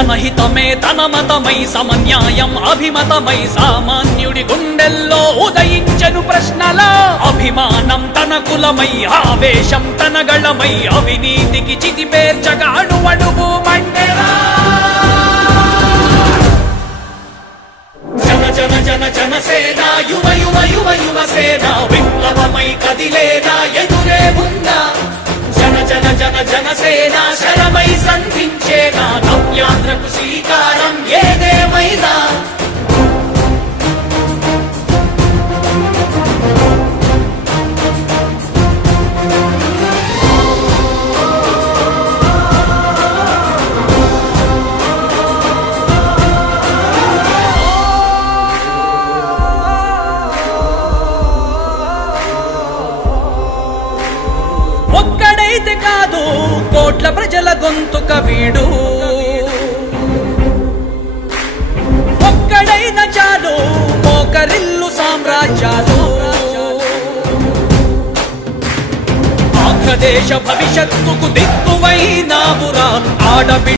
జనహితమే తన మతమై సమన్యాయం అభిమతమై సామాన్యుడి గుండెల్లో ఉదయించెను ప్రశ్నల అభిమానం తన కులమై ఆవేశం తన గళమై అవినీతికి చితిపేర్చగా అణువణువు మండెరా జన జన జన జనసేన యువ యువ యువ యువసేన విప్లవమై కదిలేనా ఎదురే ఉందా జన జన జన జనసేన శరమై సంధించేనా నవ్యాంధ్రకు శ్రీకారం ఏదేమైనా ఒక్కడైతే కాదు కోట్ల ప్రజల గొంతుక వీడు ఒక్కడైన చాలు మోకరిల్లు సామ్రాజ్యాలు ఆంధ్రదేశ భవిష్యత్తుకు దిక్కువైనావురా ఆడబిడ్డ